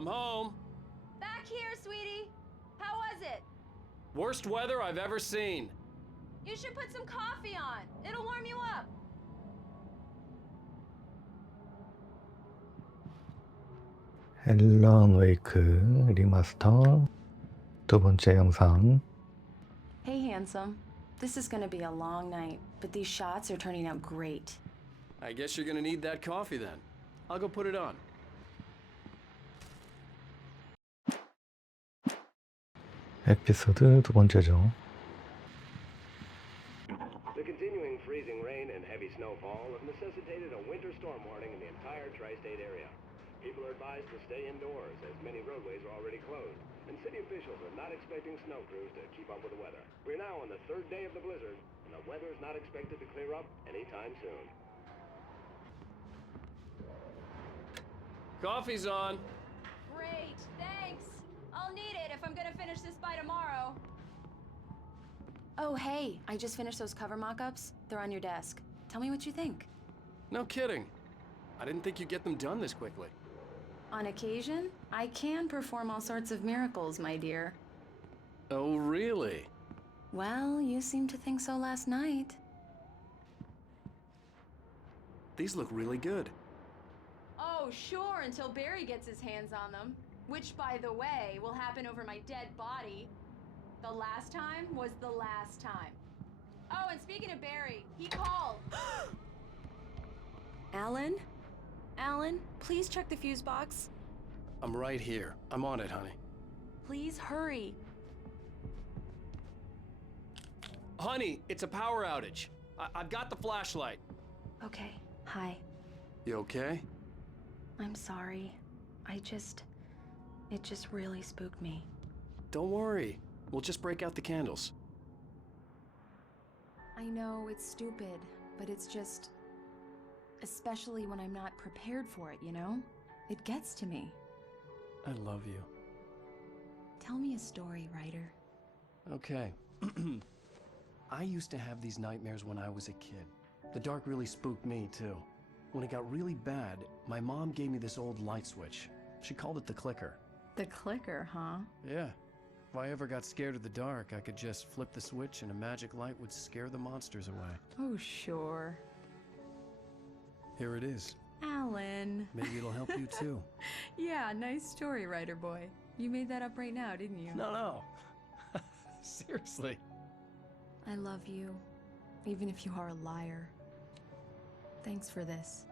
I'm home. Back here, sweetie. How was it? Worst weather I've ever seen. You should put some coffee on. It'll warm you up. 앨런 웨이크 리마스터 두 번째 영상. Hey, handsome. This is gonna be a long night, but these shots are turning out great. I guess you're gonna need that coffee then. I'll go put it on. 에피소드 두 번째죠. The continuing freezing rain and heavy snowfall have necessitated a winter storm warning in the entire tri-state area. People are advised to stay indoors as many roadways are already closed, and city officials are not expecting snow crews to keep up with the weather. We're now on the third day of the blizzard, and the weather is not expected to clear up anytime soon. Coffee's on. Great, thanks. I'll need it if I'm gonna finish this by tomorrow. Oh, hey, I just finished those cover mock-ups. They're on your desk. Tell me what you think. No kidding. I didn't think you'd get them done this quickly. On occasion, I can perform all sorts of miracles, my dear. Oh, really? Well, you seemed to think so last night. These look really good. Oh, sure, until Barry gets his hands on them. Which, by the way, will happen over my dead body. The last time was the last time. Oh, and speaking of Barry, he called. Alan? Alan, please check the fuse box. I'm right here. I'm on it, honey. Please hurry. Honey, it's a power outage. I've got the flashlight. Okay, hi. You okay? I'm sorry. It just really spooked me. Don't worry. We'll just break out the candles. I know it's stupid, but it's just... Especially when I'm not prepared for it, you know? It gets to me. I love you. Tell me a story, writer. Okay. I used to have these nightmares when I was a kid. The dark really spooked me, too. When it got really bad, my mom gave me this old light switch. She called it the clicker. The clicker, huh? Yeah. If I ever got scared of the dark, I could just flip the switch and a magic light would scare the monsters away. Oh, sure. Here it is. Alan. Maybe it'll help you, too. Yeah, nice story, writer boy. You made that up right now, didn't you? No. Seriously. I love you, even if you are a liar. Thanks for this.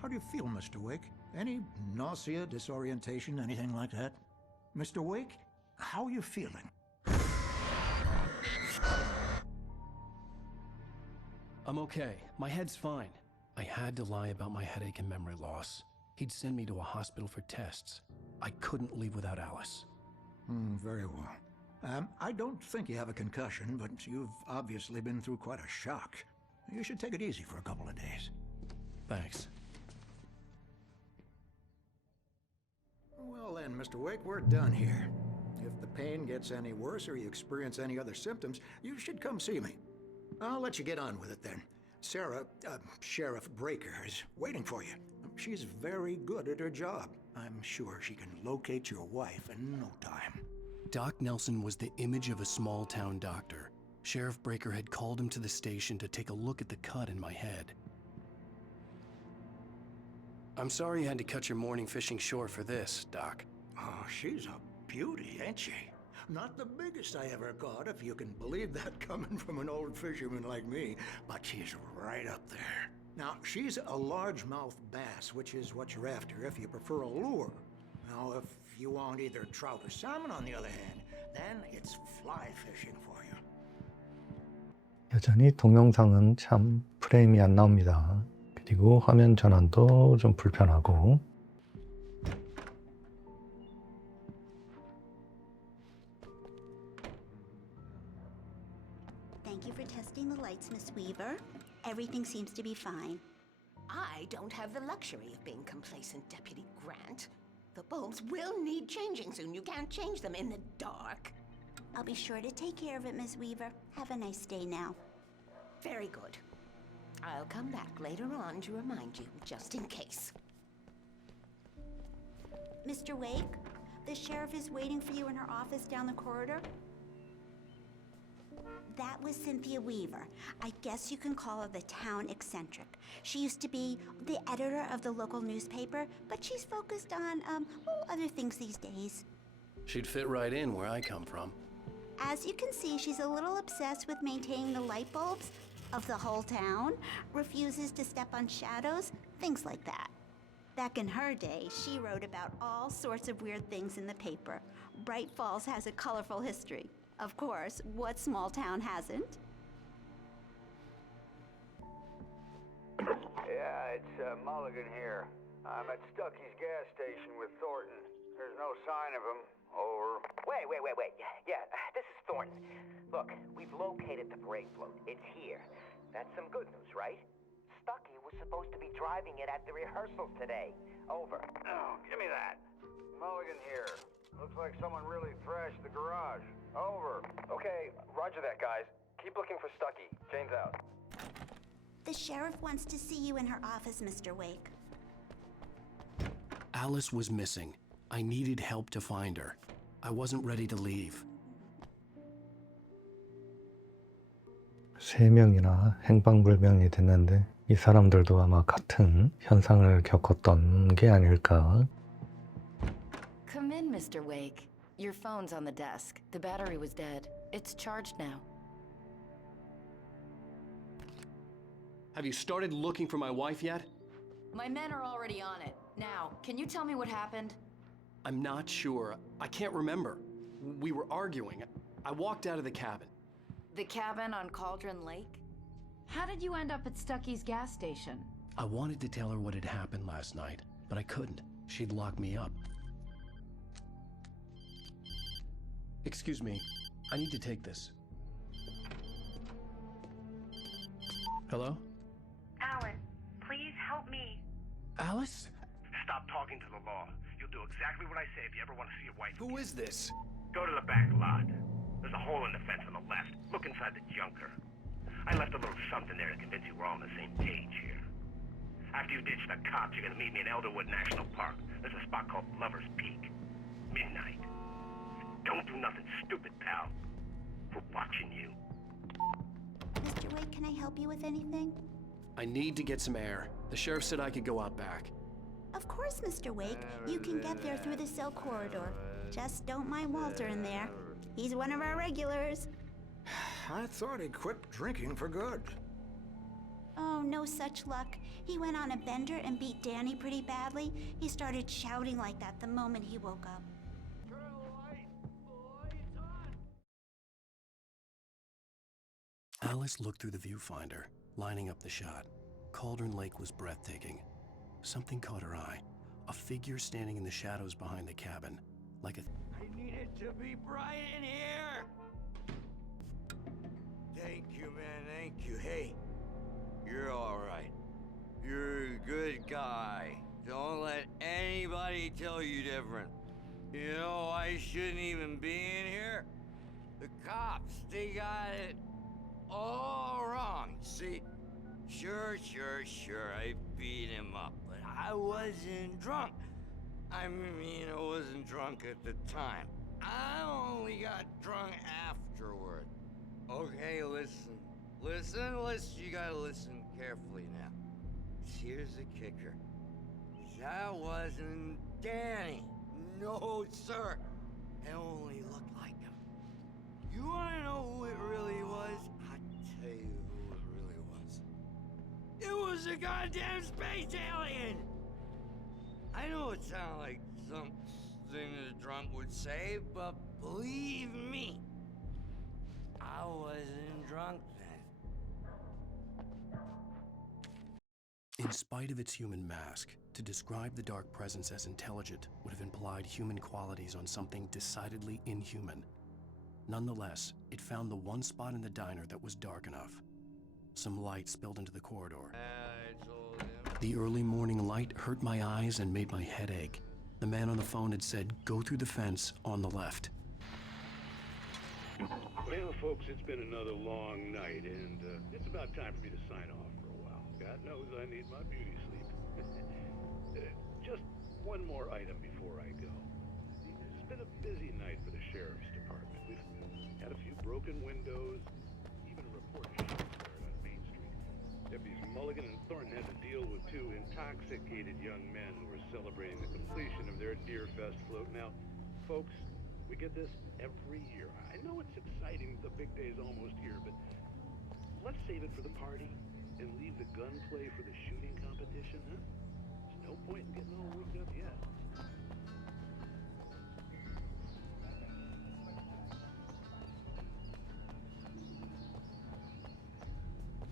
How do you feel, Mr. Wake? Any nausea, disorientation, anything like that? Mr. Wake, how are you feeling? I'm okay. My head's fine. I had to lie about my headache and memory loss. He'd send me to a hospital for tests. I couldn't leave without Alice. Very well. I don't think you have a concussion, but you've obviously been through quite a shock. You should take it easy for a couple of days. Thanks. Well then, Mr. Wake, we're done here. If the pain gets any worse or you experience any other symptoms, you should come see me. I'll let you get on with it then. Sarah, Sheriff Breaker, is waiting for you. She's very good at her job. I'm sure she can locate your wife in no time. Doc Nelson was the image of a small-town doctor. Sheriff Breaker had called him to the station to take a look at the cut in my head. I'm sorry you had to cut your morning fishing short for this, Doc. Oh, she's a beauty, ain't she? Not the biggest I ever caught, if you can believe that coming from an old fisherman like me, but she's right up there. Now, she's a largemouth bass, which is what you're after if you prefer a lure. Now, if you want either trout or salmon, on the other hand, then it's fly fishing for you. 여전히 동영상은 참 프레임이 안 나옵니다. 그리고 화면 전환도 좀 불편하고. Thank you for testing the lights, Miss Weaver. Everything seems to be fine. I don't have the luxury of being complacent, Deputy Grant. The bulbs will need changing soon. You can't change them in the dark. I'll be sure to take care of it, Miss Weaver. Have a nice day now. Very good. I'll come back later on to remind you, just in case. Mr. Wake, the sheriff is waiting for you in her office down the corridor. That was Cynthia Weaver. I guess you can call her the town eccentric. She used to be the editor of the local newspaper, but she's focused on, other things these days. She'd fit right in where I come from. As you can see, she's a little obsessed with maintaining the light bulbs of the whole town, refuses to step on shadows, things like that. Back in her day, she wrote about all sorts of weird things in the paper. Bright Falls has a colorful history. Of course, what small town hasn't? Yeah, it's Mulligan here. I'm at Stucky's gas station with Thornton. There's no sign of him. Over. Wait. Yeah, this is Thornton. Look, we've located the parade float. It's here. That's some good news, right? Stucky was supposed to be driving it at the rehearsals today. Over. Oh, give me that. Mulligan here. Looks like someone really thrashed the garage. Over. Okay, roger that, guys. Keep looking for Stucky. Jane's out. The sheriff wants to see you in her office, Mr. Wake. Alice was missing. I needed help to find her. I wasn't ready to leave. 3명이나 행방불명이 됐는데 이 사람들도 아마 같은 현상을 겪었던 게 아닐까. Come in, Mr. Wake. Your phone's on the desk. The battery was dead. It's charged now. Have you started looking for my wife yet? My men are already on it. Now, can you tell me what happened? I'm not sure. I can't remember. We were arguing. I walked out of the cabin. The cabin on Cauldron Lake? How did you end up at Stucky's gas station? I wanted to tell her what had happened last night, but I couldn't. She'd lock me up. Excuse me. I need to take this. Hello? Alan, please help me. Alice? Stop talking to the law. You'll do exactly what I say if you ever want to see your wife. Who is this? Go to the back lot. There's a hole in the fence on the left. Look inside the junker. I left a little something there to convince you we're all on the same page here. After you ditch the cops, you're gonna meet me in Elderwood National Park. There's a spot called Lover's Peak. Midnight. Don't do nothing stupid, pal. We're watching you. Mr. Wake, can I help you with anything? I need to get some air. The sheriff said I could go out back. Of course, Mr. Wake. You can get there through the cell corridor. Just don't mind Walter in there. He's one of our regulars. I thought he quit drinking for good. Oh, no such luck. He went on a bender and beat Danny pretty badly. He started shouting like that the moment he woke up. Alice looked through the viewfinder, lining up the shot. Cauldron Lake was breathtaking. Something caught her eye. A figure standing in the shadows behind the cabin, like a... I need it to be bright in here. Thank you, man. Thank you. Hey, you're all right. You're a good guy. Don't let anybody tell you different. You know, I shouldn't even be in here. The cops, they got it all wrong. See, sure, I beat him up, but I wasn't drunk. I mean, I wasn't drunk at the time. I only got drunk afterward. Okay, listen. You gotta listen carefully now. Here's the kicker. That wasn't Danny. No, sir. It only looked like him. You wanna know who it really was? I'll tell you who it really was. It was a goddamn space alien! I know it sounds like something a drunk would say, but believe me, I wasn't drunk then. In spite of its human mask, to describe the dark presence as intelligent would have implied human qualities on something decidedly inhuman. Nonetheless, it found the one spot in the diner that was dark enough. Some light spilled into the corridor. I told him. The early morning light hurt my eyes and made my head ache. The man on the phone had said, go through the fence on the left. Well, folks, it's been another long night, and it's about time for me to sign off for a while. God knows I need my beauty sleep. Just one more item before I go. It's been a busy night for the Sheriff's Department. We've had a few broken windows, even a reporter shot fired on Main Street. Deputies Mulligan and Thornton had to deal with two intoxicated young men who were celebrating the completion of their Deer Fest float. Now, folks, we get this every year. I know it's exciting, the big day's almost here, but let's save it for the party and leave the gunplay for the shooting competition, huh? There's no point in getting all worked up yet.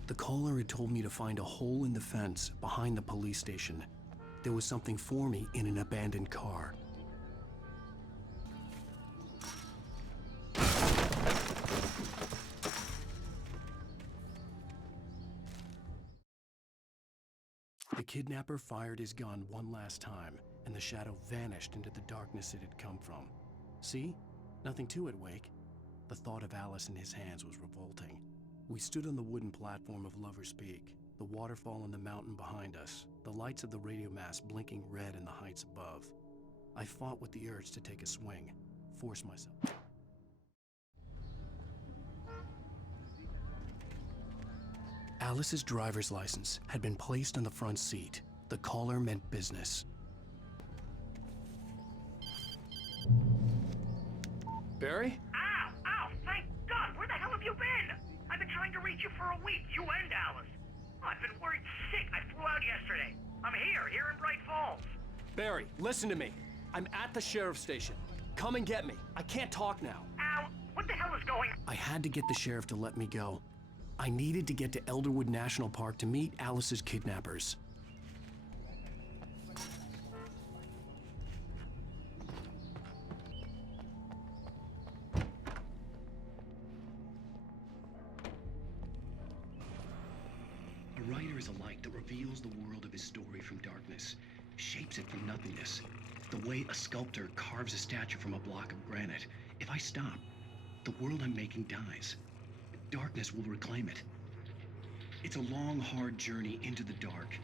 The caller had told me to find a hole in the fence behind the police station. There was something for me in an abandoned car. The kidnapper fired his gun one last time, and the shadow vanished into the darkness it had come from. See? Nothing to it, Wake. The thought of Alice in his hands was revolting. We stood on the wooden platform of Lover's Peak, the waterfall on the mountain behind us, the lights of the radio mast blinking red in the heights above. I fought with the urge to take a swing, force myself. Alice's driver's license had been placed on the front seat. The caller meant business. Barry? Ow! Ow! Thank God! Where the hell have you been? I've been trying to reach you for a week, you and Alice. I've been worried sick. I flew out yesterday. I'm here in Bright Falls. Barry, listen to me. I'm at the sheriff's station. Come and get me. I can't talk now. Ow! What the hell is going on? I had to get the sheriff to let me go. I needed to get to Elderwood National Park to meet Alice's kidnappers. A writer is a light that reveals the world of his story from darkness, shapes it from nothingness. The way a sculptor carves a statue from a block of granite. If I stop, the world I'm making dies. Darkness will reclaim it. It's a long, hard journey into the dark.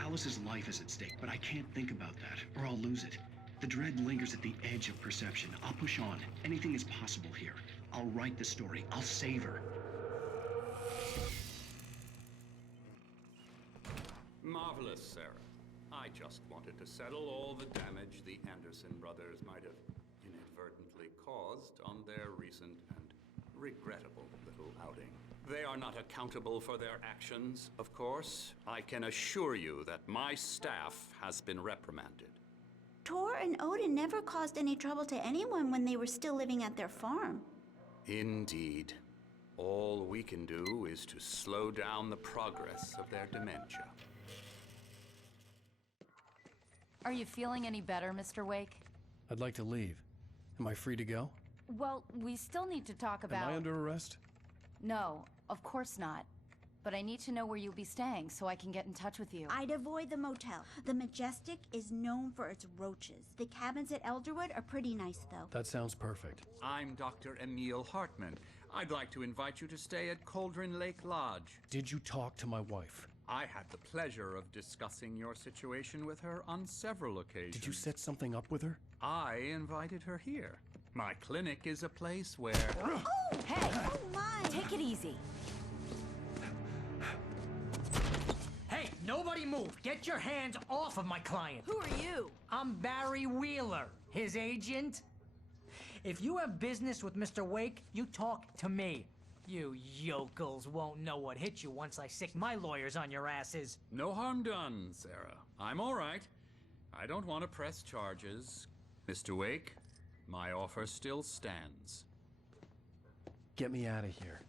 Alice's life is at stake, but I can't think about that, or I'll lose it. The dread lingers at the edge of perception. I'll push on. Anything is possible here. I'll write the story. I'll save her. Marvelous, Sarah. I just wanted to settle all the damage the Anderson brothers might have inadvertently caused on their recent and regrettable little outing. They are not accountable for their actions, of course. I can assure you that my staff has been reprimanded. Tor and Odin never caused any trouble to anyone when they were still living at their farm. Indeed. All we can do is to slow down the progress of their dementia. Are you feeling any better, Mr. Wake? I'd like to leave. Am I free to go? Well, we still need to talk about... Am I under arrest? No, of course not. But I need to know where you'll be staying so I can get in touch with you. I'd avoid the motel. The Majestic is known for its roaches. The cabins at Elderwood are pretty nice, though. That sounds perfect. I'm Dr. Emil Hartman. I'd like to invite you to stay at Cauldron Lake Lodge. Did you talk to my wife? I had the pleasure of discussing your situation with her on several occasions. Did you set something up with her? I invited her here. My clinic is a place where... Oh! Hey! Oh, my! Take it easy. Hey, nobody move! Get your hands off of my client! Who are you? I'm Barry Wheeler, his agent. If you have business with Mr. Wake, you talk to me. You yokels won't know what hit you once I sick my lawyers on your asses. No harm done, Sarah. I'm all right. I don't want to press charges. Mr. Wake, my offer still stands. Get me out of here.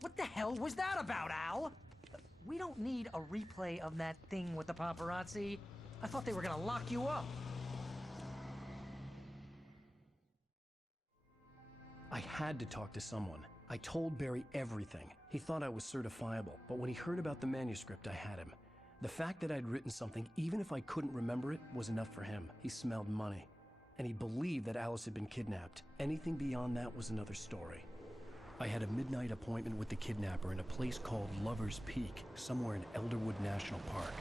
What the hell was that about, Al? We don't need a replay of that thing with the paparazzi. I thought they were gonna lock you up. I had to talk to someone. I told Barry everything. He thought I was certifiable, but when he heard about the manuscript, I had him. The fact that I'd written something, even if I couldn't remember it, was enough for him. He smelled money. And he believed that Alice had been kidnapped. Anything beyond that was another story. I had a midnight appointment with the kidnapper in a place called Lover's Peak, somewhere in Elderwood National Park.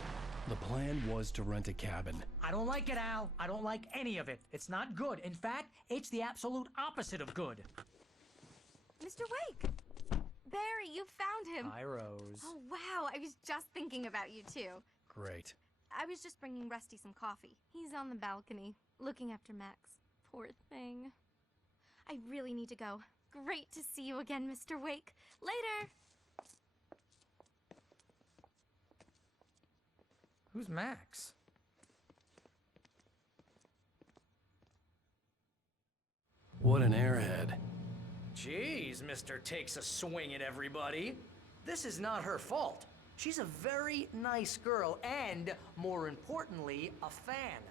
The plan was to rent a cabin. I don't like it, Al. I don't like any of it. It's not good. In fact, it's the absolute opposite of good. Mr. Wake! Barry, you found him! Hi, Rose. Oh, wow. I was just thinking about you, too. Great. I was just bringing Rusty some coffee. He's on the balcony, looking after Max. Poor thing. I really need to go. Great to see you again, Mr. Wake. Later! Who's Max? What an airhead. Jeez, Mr. Takes a swing at everybody. This is not her fault. She's a very nice girl and, more importantly, a fan.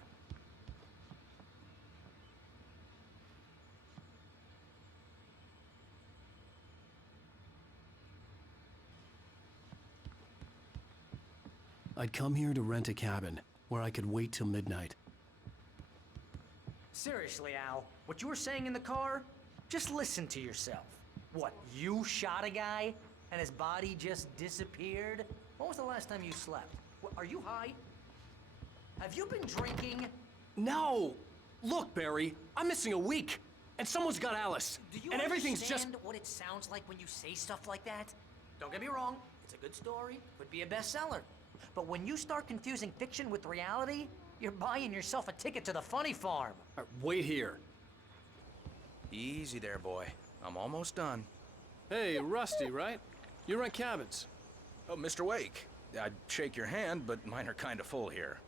I'd come here to rent a cabin, where I could wait till midnight. Seriously, Al, what you were saying in the car? Just listen to yourself. What, you shot a guy, and his body just disappeared? When was the last time you slept? What, are you high? Have you been drinking? No! Look, Barry, I'm missing a week, and someone's got Alice, Do you and everything's just... understand what it sounds like when you say stuff like that? Don't get me wrong, it's a good story, could be a bestseller. But when you start confusing fiction with reality, you're buying yourself a ticket to the funny farm. Wait here. Easy there, boy. I'm almost done. Hey, Rusty, right? You rent cabins. Oh, Mr. Wake. I'd shake your hand, but mine are kind of full here.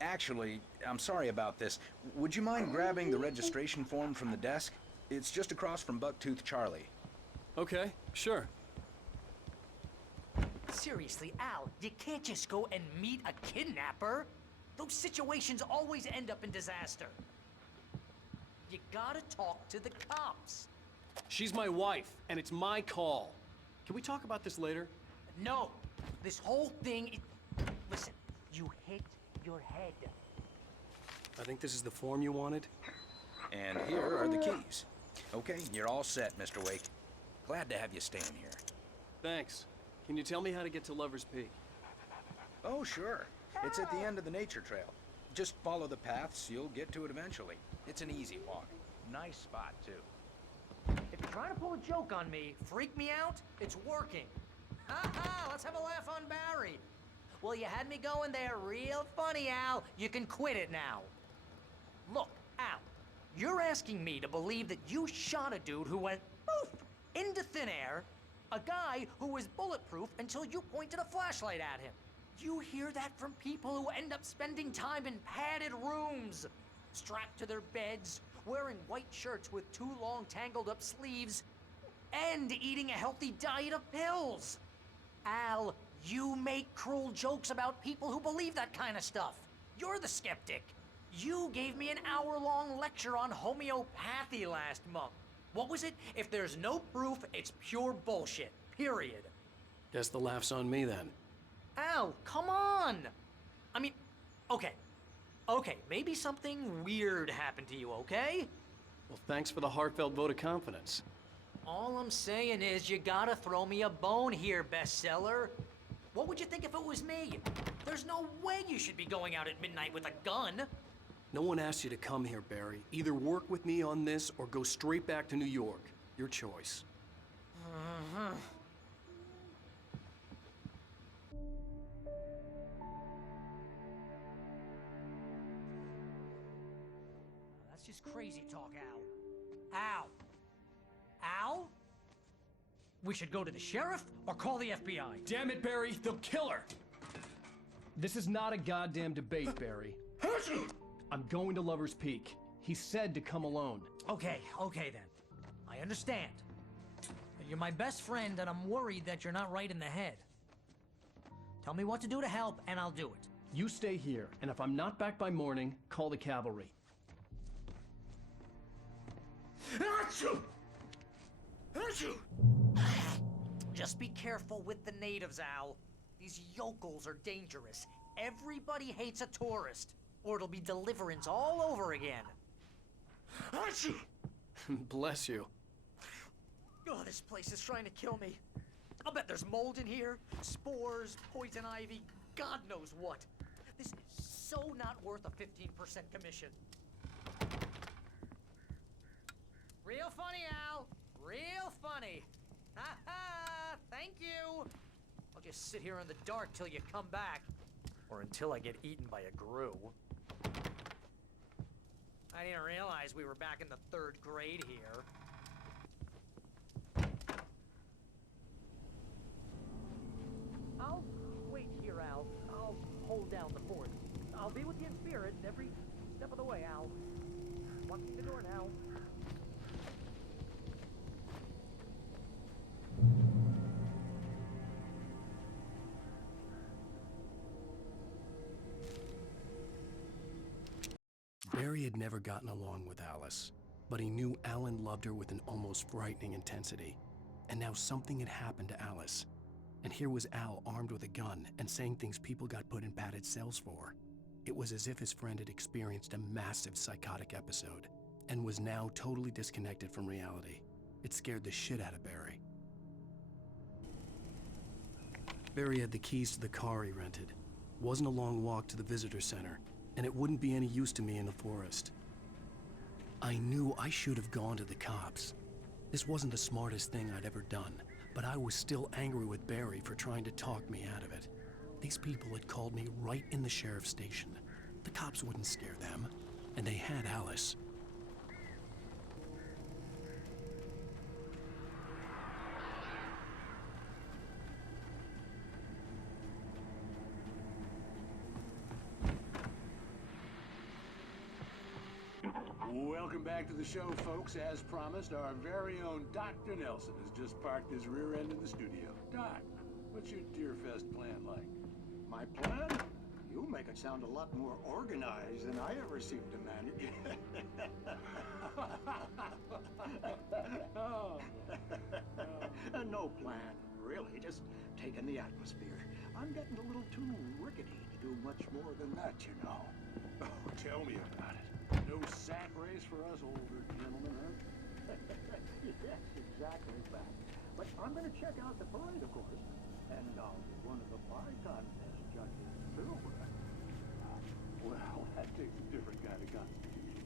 Actually, I'm sorry about this. Would you mind grabbing the registration form from the desk? It's just across from Bucktooth Charlie. Okay, sure. Seriously, Al, you can't just go and meet a kidnapper. Those situations always end up in disaster. You gotta talk to the cops. She's my wife, and it's my call. Can we talk about this later? No, this whole thing... Listen, you hit your head. I think this is the form you wanted. And here are the keys. Okay, you're all set, Mr. Wake. Glad to have you staying here. Thanks. Can you tell me how to get to Lover's Peak? Oh, sure. It's at the end of the nature trail. Just follow the paths, you'll get to it eventually. It's an easy walk. Nice spot, too. If you're trying to pull a joke on me, freak me out, it's working. Ha-ha, let's have a laugh on Barry. Well, you had me going there real funny, Al. You can quit it now. Look, Al, you're asking me to believe that you shot a dude who went poof into thin air, a guy who was bulletproof until you pointed a flashlight at him. You hear that from people who end up spending time in padded rooms, strapped to their beds, wearing white shirts with too long tangled up sleeves, and eating a healthy diet of pills. Al, you make cruel jokes about people who believe that kind of stuff. You're the skeptic. You gave me an hour-long lecture on homeopathy last month. What was it? If there's no proof, it's pure bullshit. Period. Guess the laugh's on me then. Al, come on! I mean, okay. Okay, maybe something weird happened to you, okay? Well, thanks for the heartfelt vote of confidence. All I'm saying is you gotta throw me a bone here, bestseller. What would you think if it was me? There's no way you should be going out at midnight with a gun. No one asked you to come here, Barry. Either work with me on this or go straight back to New York. Your choice. That's just crazy talk, Al. Al? Al? We should go to the sheriff or call the FBI. Damn it, Barry, they'll kill her! This is not a goddamn debate, Barry. I'm going to Lover's Peak. He said to come alone. Okay then. I understand. You're my best friend and I'm worried that you're not right in the head. Tell me what to do to help and I'll do it. You stay here, and if I'm not back by morning, call the cavalry. Achoo! Achoo! Just be careful with the natives, Al. These yokels are dangerous. Everybody hates a tourist, or it'll be Deliverance all over again. Achoo! Bless you. Oh, this place is trying to kill me. I'll bet there's mold in here, spores, poison ivy, God knows what. This is so not worth a 15% commission. Real funny, Al. Real funny. Ha ha! Thank you. I'll just sit here in the dark till you come back. Or until I get eaten by a grue. I didn't realize we were back in the 3rd grade here. I'll wait here, Al. I'll hold down the fort. I'll be with you in spirit every step of the way, Al. Locking the door now. Barry had never gotten along with Alice, but he knew Alan loved her with an almost frightening intensity. And now something had happened to Alice. And here was Al armed with a gun and saying things people got put in padded cells for. It was as if his friend had experienced a massive psychotic episode and was now totally disconnected from reality. It scared the shit out of Barry. Barry had the keys to the car he rented. Wasn't a long walk to the visitor center, and it wouldn't be any use to me in the forest. I knew I should have gone to the cops. This wasn't the smartest thing I'd ever done, but I was still angry with Barry for trying to talk me out of it. These people had called me right in the sheriff's station. The cops wouldn't scare them, and they had Alice. Welcome back to the show, folks. As promised, our very own Dr. Nelson has just parked his rear end in the studio. Doc, what's your Deerfest plan like? My plan? You make it sound a lot more organized than I ever seem to manage. No plan, really. Just taking the atmosphere. I'm getting a little too rickety to do much more than that, you know. Oh, tell me about it. No sack race for us older gentlemen, huh? Yes, exactly that. But I'm going to check out the parade, of course. And I'll be one of the pie contest judges, too. Well, that takes a different kind of constitution.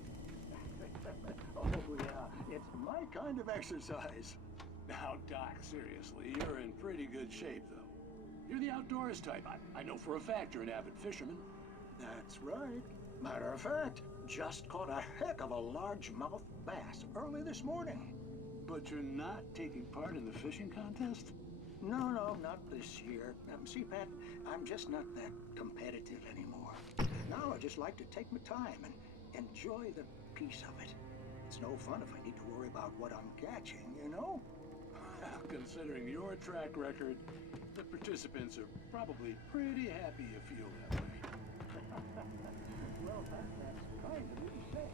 Oh, yeah. It's my kind of exercise. Now, Doc, seriously, you're in pretty good shape, though. You're the outdoors type. I know for a fact you're an avid fisherman. That's right. Matter of fact, just caught a heck of a largemouth bass early this morning. But you're not taking part in the fishing contest? No, not this year. See, Pat, I'm just not that competitive anymore. Now I just like to take my time and enjoy the peace of it. It's no fun if I need to worry about what I'm catching, you know? Considering your track record, the participants are probably pretty happy you feel that way. Well, that's kind of you to say.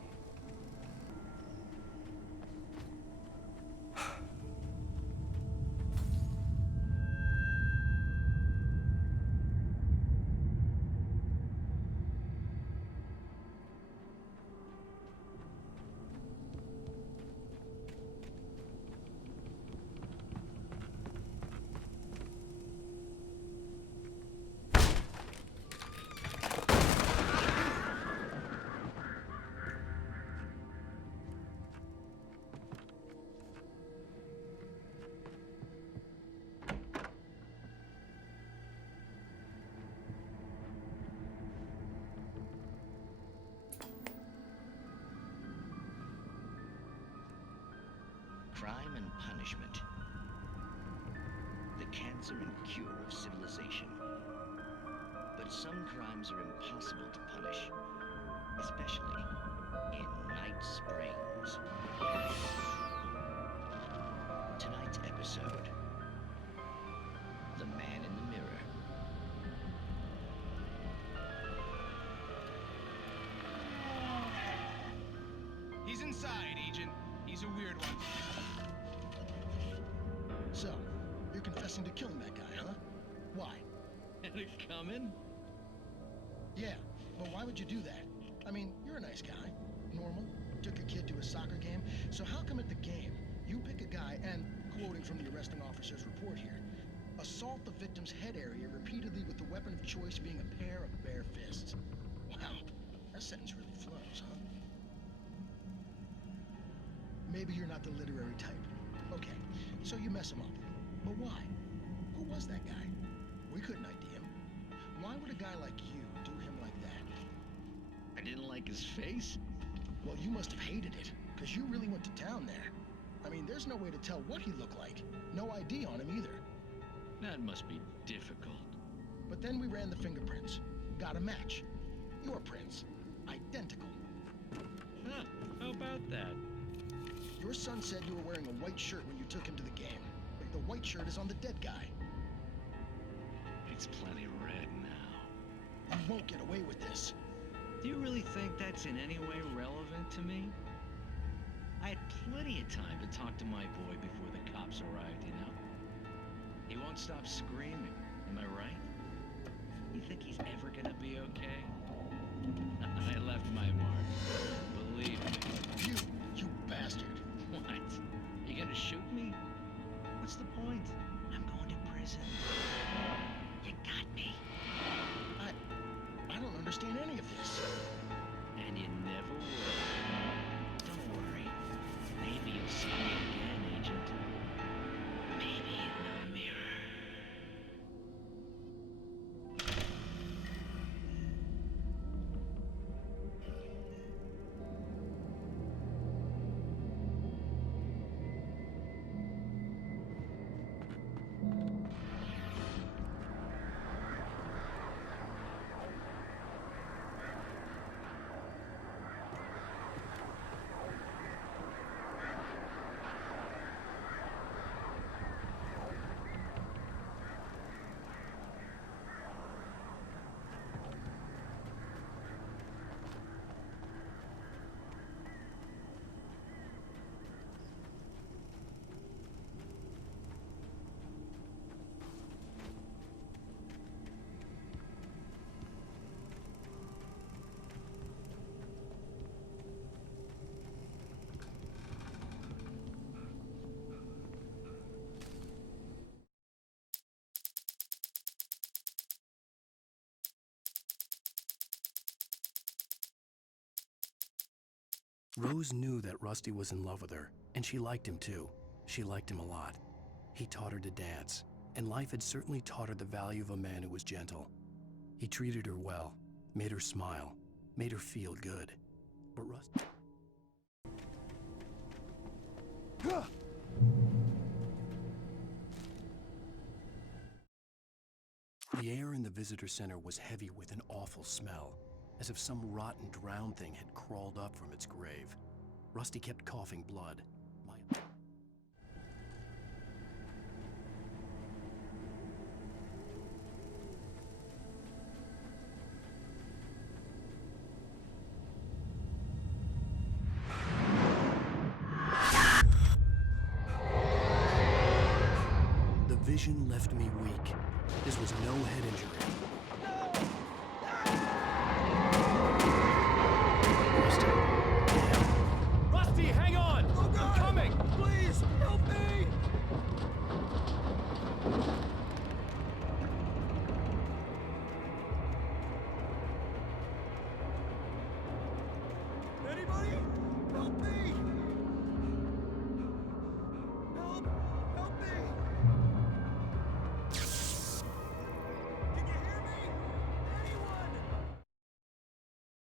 Crime and punishment. The cancer and cure of civilization. But some crimes are impossible to punish, especially in Night Springs. Tonight's episode, The Man in the Mirror. He's inside, Agent. He's a weird one. So, you're confessing confessing to killing that guy, huh? Why? And it coming? Yeah, but why would you do that? I mean, you're a nice guy. Normal. Took a kid to a soccer game. So how come at the game, you pick a guy and, quoting from the arresting officer's report here, assault the victim's head area repeatedly with the weapon of choice being a pair of bare fists? Wow, that sentence really flows, huh? Maybe you're not the literary type. Okay, so you mess him up. But why? Who was that guy? We couldn't ID him. Why would a guy like you do him like that? I didn't like his face? Well, you must have hated it, because you really went to town there. I mean, there's no way to tell what he looked like. No ID on him either. That must be difficult. But then we ran the fingerprints. Got a match. Your prints. Identical. Huh, how about that? Your son said you were wearing a white shirt when you took him to the game. The white shirt is on the dead guy. It's plenty red now. You won't get away with this. Do you really think that's in any way relevant to me? I had plenty of time to talk to my boy before the cops arrived, you know? He won't stop screaming, am I right? You think he's ever gonna be okay? I left my mark. Believe me. You bastard. What? You gonna shoot me? What's the point? I'm going to prison. You got me. I don't understand any of this. And you never will. Don't worry. Maybe you'll see me again, Agent. Maybe in the mirror. Rose knew that Rusty was in love with her, and she liked him too. She liked him a lot. He taught her to dance, and life had certainly taught her the value of a man who was gentle. He treated her well, made her smile, made her feel good. But Rusty... The air in the visitor center was heavy with an awful smell, as if some rotten drowned thing had crawled up from its grave. Rusty kept coughing blood. The vision left me weak. This was no head injury. Rusty, hang on! Oh God. I'm coming! Please, help me! Anybody? Help me! Help! Help me! Can you hear me? Anyone?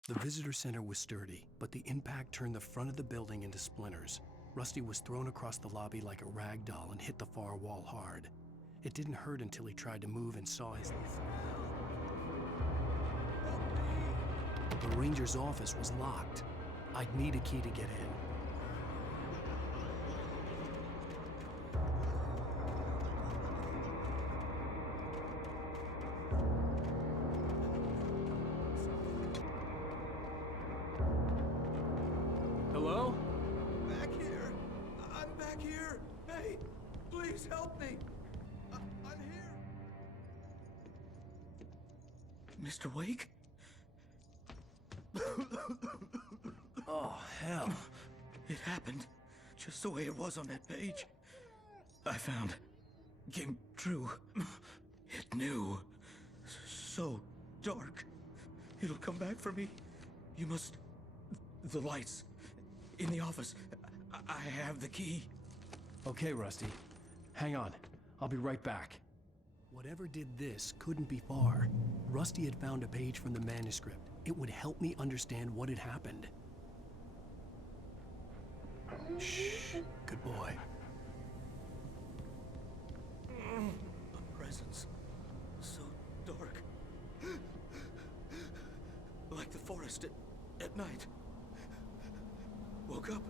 The visitor center was sturdy, but the impact turned the front of the building into splinters. Rusty was thrown across the lobby like a rag doll and hit the far wall hard. It didn't hurt until he tried to move and saw his... The ranger's office was locked. I'd need a key to get in. Hello? Back here. I'm back here. Hey, please help me. Mr. Wake? Oh, hell. It happened just the way it was on that page. I found. Came true. It knew. So dark. It'll come back for me. You must... The lights. In the office. I have the key. Okay, Rusty. Hang on. I'll be right back. Whatever did this couldn't be far. Rusty had found a page from the manuscript. It would help me understand what had happened. Shh. Good boy. A presence. So dark. Like the forest at night. Woke up.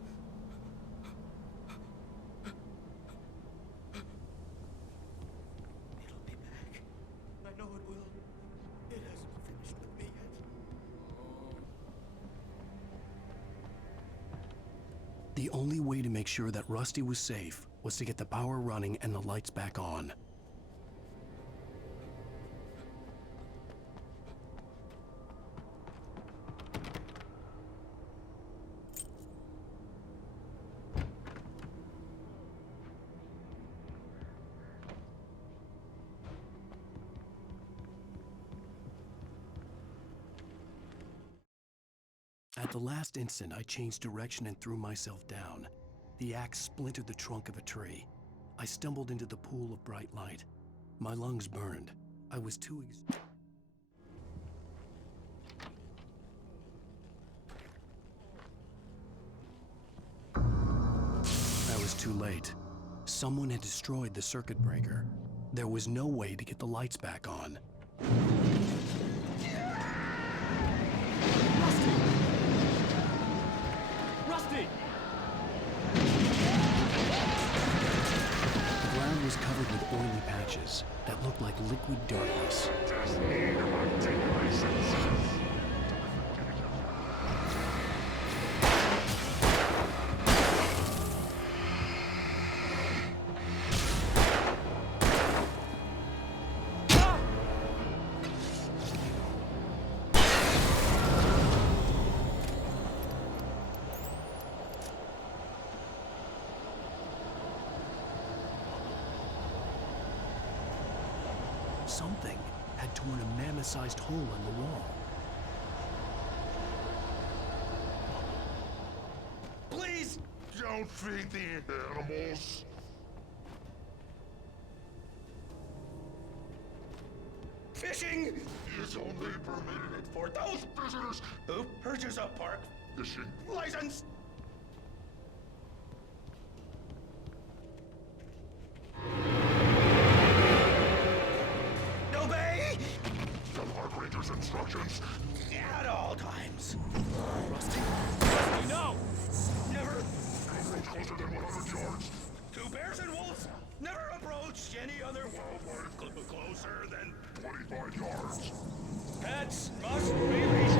It'll be back. I know it will. It hasn't finished with me yet. The only way to make sure that Rusty was safe was to get the power running and the lights back on. At the last instant, I changed direction and threw myself down. The axe splintered the trunk of a tree. I stumbled into the pool of bright light. My lungs burned. I was too I was too late. Someone had destroyed the circuit breaker. There was no way to get the lights back on. Rusty! The ground was covered with oily patches that looked like liquid darkness. Something had torn a mammoth-sized hole in the wall. Please don't feed the animals. Fishing is only permitted for those visitors who purchase a park fishing license. Obey the park ranger's instructions at all times. Rusty, no! Never approach closer than 100 yards. to bears and wolves. Never approach any other wildlife closer than 25 yards. Pets must be released.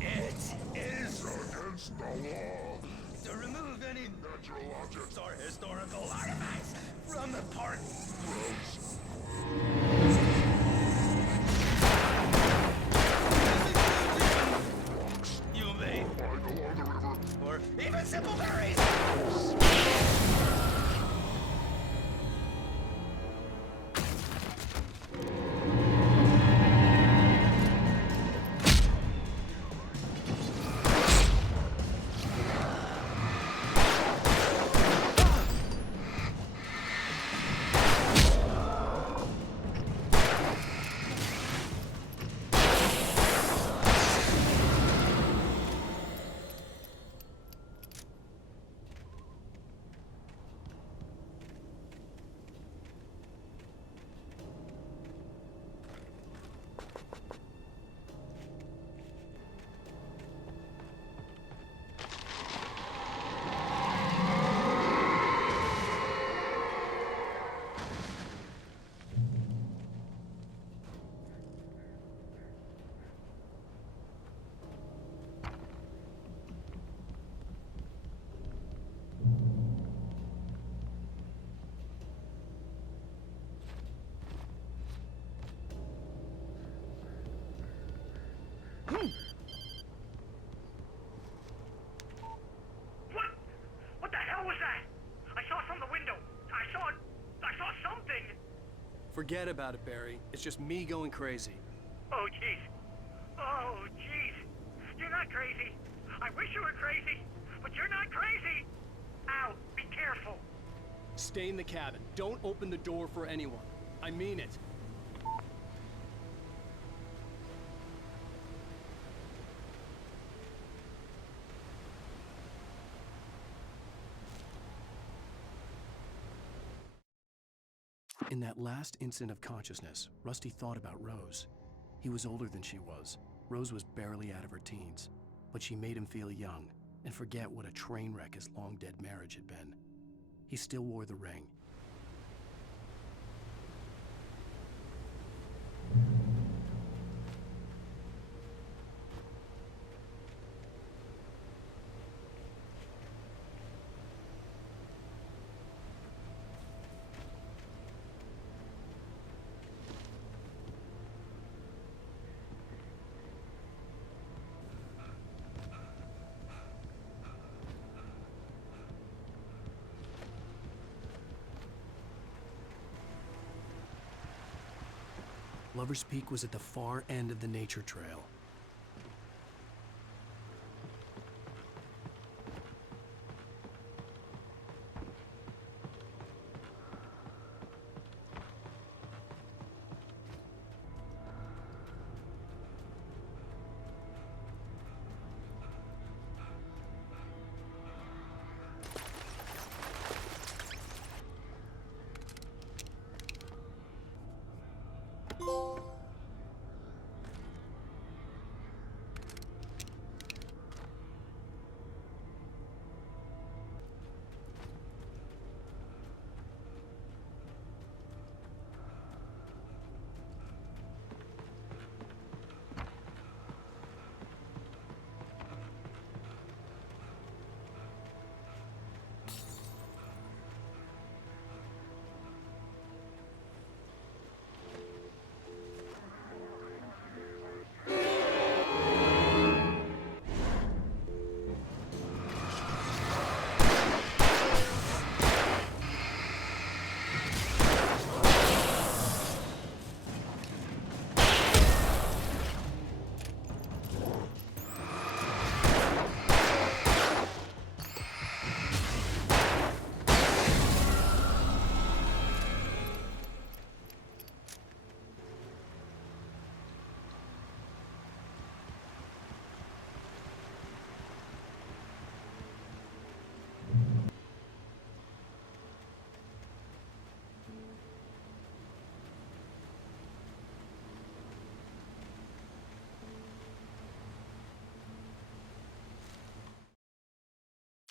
It is against the law to remove any natural objects or historical artifacts from the park. You may, along the river, or even simple berries. Forget about it, Barry. It's just me going crazy. Oh, jeez. Oh, jeez. You're not crazy. I wish you were crazy, but you're not crazy. Al, be careful. Stay in the cabin. Don't open the door for anyone. I mean it. In that last instant of consciousness, Rusty thought about Rose. He was older than she was. Rose was barely out of her teens, but she made him feel young and forget what a train wreck his long-dead marriage had been. He still wore the ring. Lover's Peak was at the far end of the nature trail.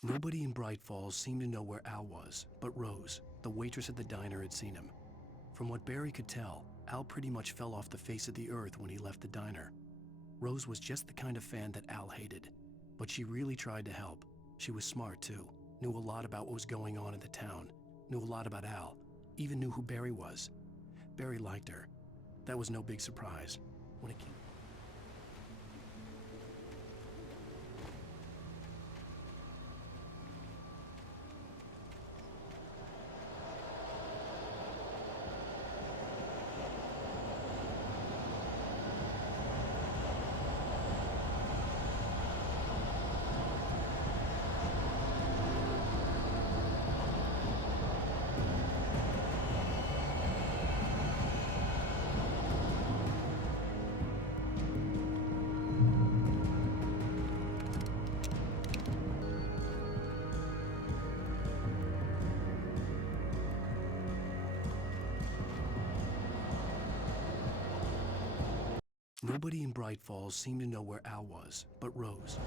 Nobody in Bright Falls seemed to know where Al was, but Rose, the waitress at the diner, had seen him. From what Barry could tell, Al pretty much fell off the face of the earth when he left the diner. Rose was just the kind of fan that Al hated, but she really tried to help. She was smart too, knew a lot about what was going on in the town, knew a lot about Al, even knew who Barry was. Barry liked her. That was no big surprise. When it came Nobody in Bright Falls seemed to know where Al was, but Rose.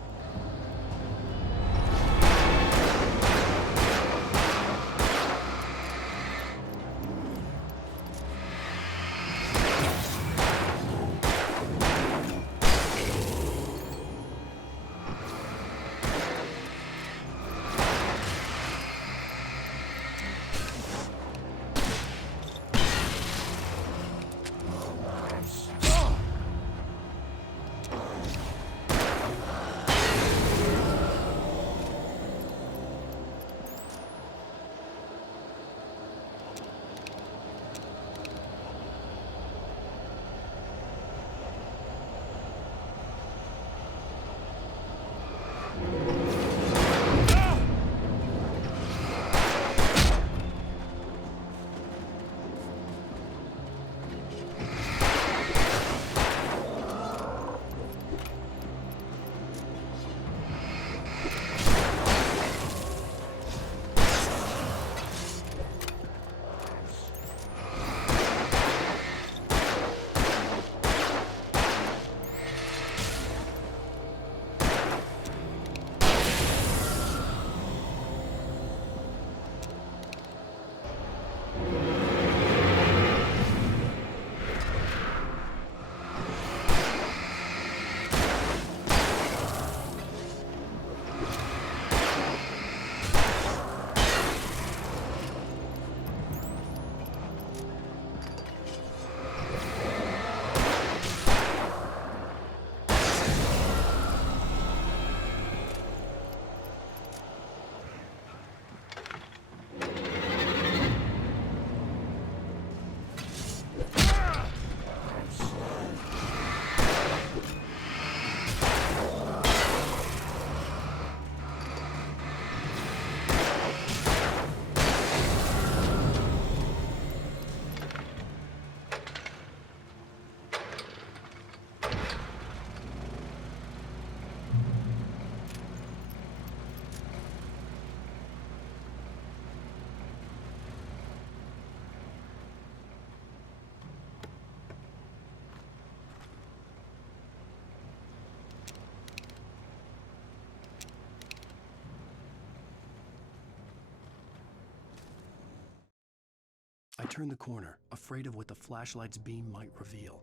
turned the corner, afraid of what the flashlight's beam might reveal.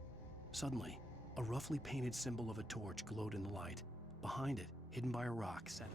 Suddenly, a roughly painted symbol of a torch glowed in the light. Behind it, hidden by a rock, sat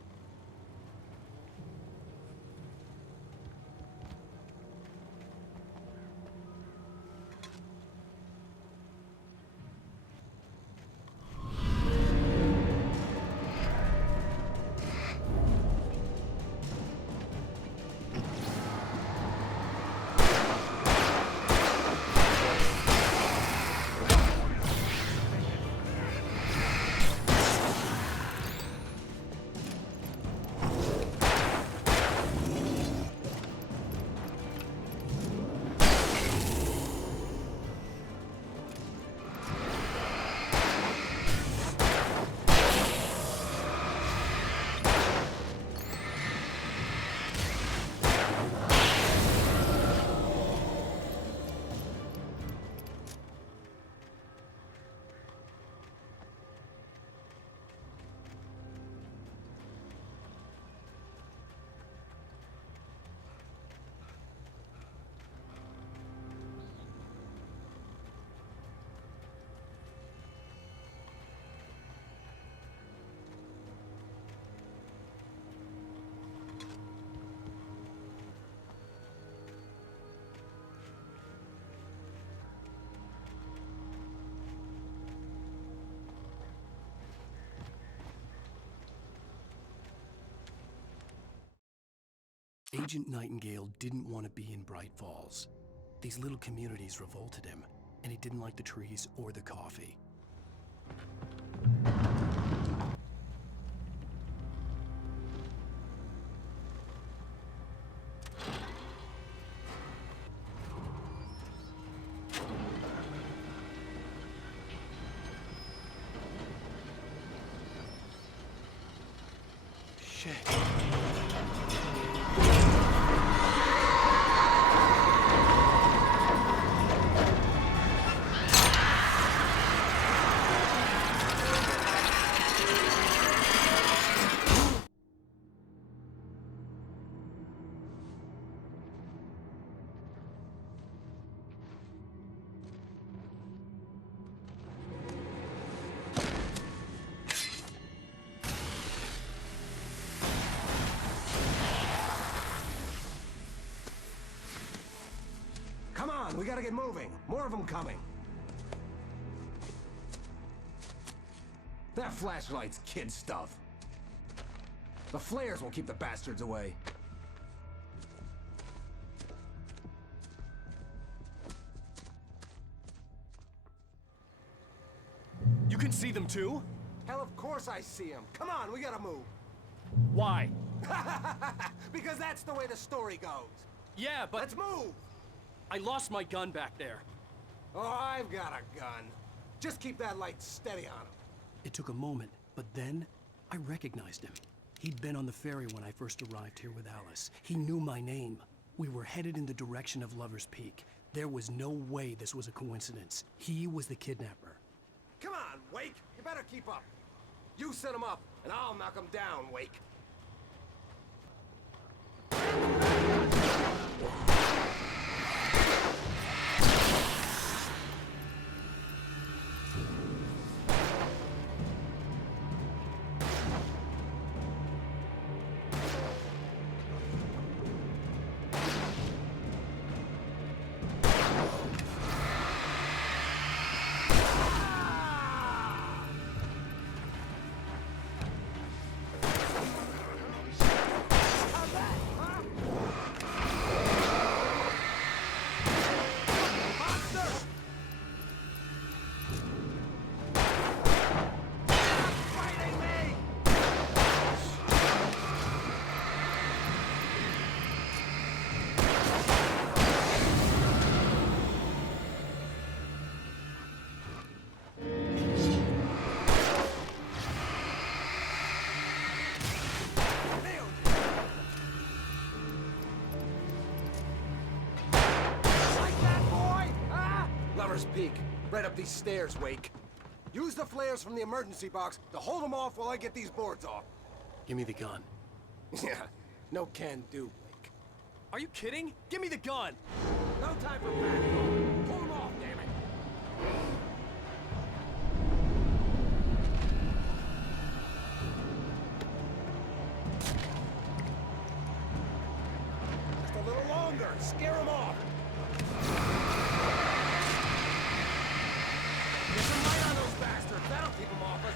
Agent Nightingale didn't want to be in Bright Falls. These little communities revolted him, and he didn't like the trees or the coffee. Shit. Come on, we gotta get moving. More of them coming. That flashlight's kid stuff. The flares will keep the bastards away. You can see them too? Hell, of course I see them. Come on, we gotta move. Why? Because that's the way the story goes. Yeah, but... Let's move! I lost my gun back there. Oh, I've got a gun. Just keep that light steady on him. It took a moment, but then I recognized him. He'd been on the ferry when I first arrived here with Alice. He knew my name. We were headed in the direction of Lover's Peak. There was no way this was a coincidence. He was the kidnapper. Come on, Wake. You better keep up. You set him up, and I'll knock him down, Wake. Peak. Right up these stairs, Wake. Use the flares from the emergency box to hold them off while I get these boards off. Give me the gun. Yeah, no can do, Wake. Are you kidding? Give me the gun! No time for back. Pull him off, damn it. Just a little longer. Scare him off. Get some light on those bastards. That'll keep them off us.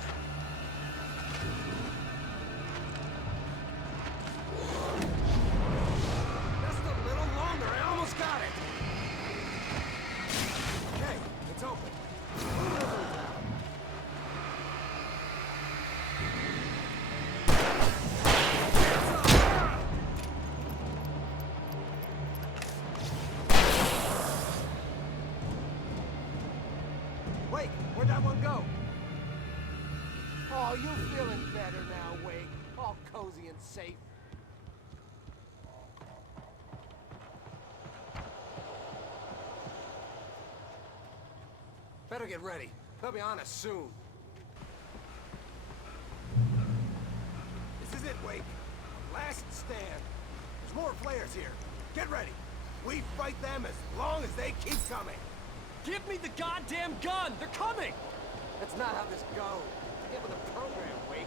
Just a little longer. I almost got it. Okay, it's open. Wake, where'd that one go? Oh, you feeling better now, Wake? All cozy and safe. Better get ready. They'll be on us soon. This is it, Wake. Last stand. There's more flares here. Get ready. We fight them as long as they keep coming. Give me the goddamn gun! They're coming! That's not how this goes. Get with the program, Wake.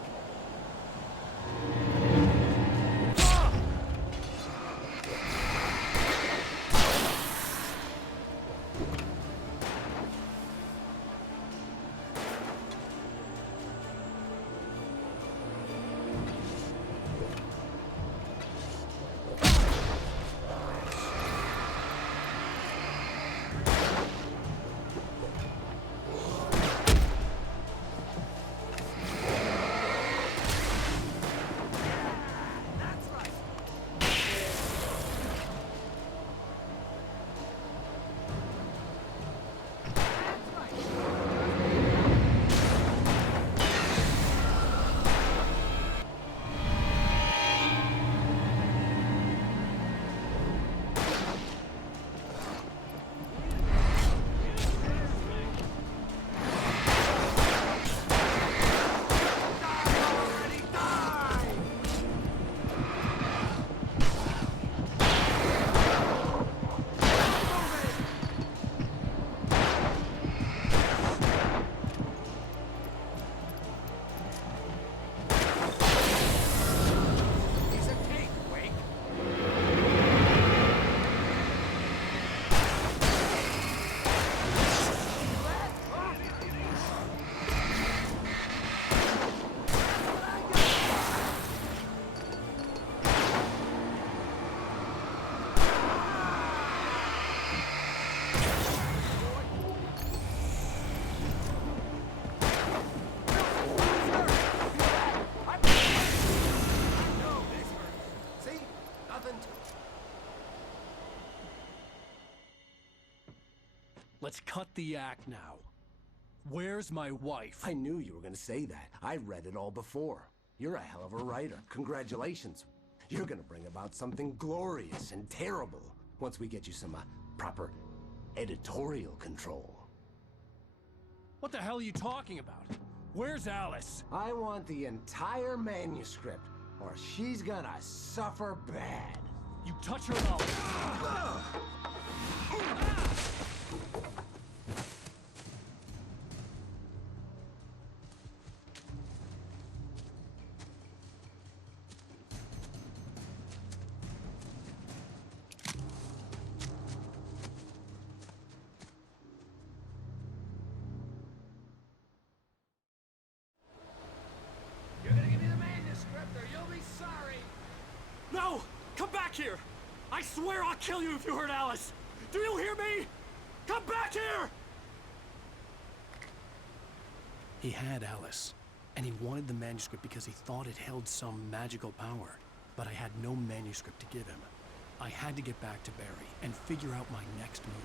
Let's cut the act now. Where's my wife? I knew you were gonna say that. I read it all before. You're a hell of a writer. Congratulations. You're gonna bring about something glorious and terrible once we get you some proper editorial control. What the hell are you talking about? Where's Alice? I want the entire manuscript, or she's gonna suffer bad. You touch her and I'll... You're gonna give me the manuscript or you'll be sorry. No! Come back here! I swear I'll kill you if you hurt Alice! Do you hear me? Come back here! He had Alice, and he wanted the manuscript because he thought it held some magical power. But I had no manuscript to give him. I had to get back to Barry and figure out my next move.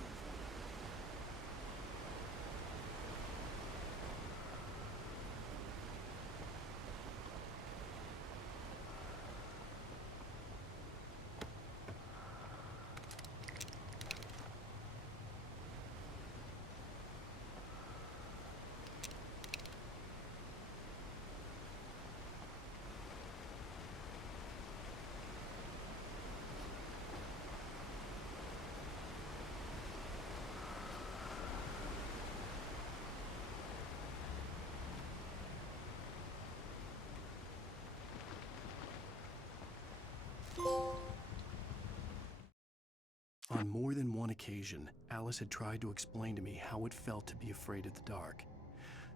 On more than one occasion, Alice had tried to explain to me how it felt to be afraid of the dark.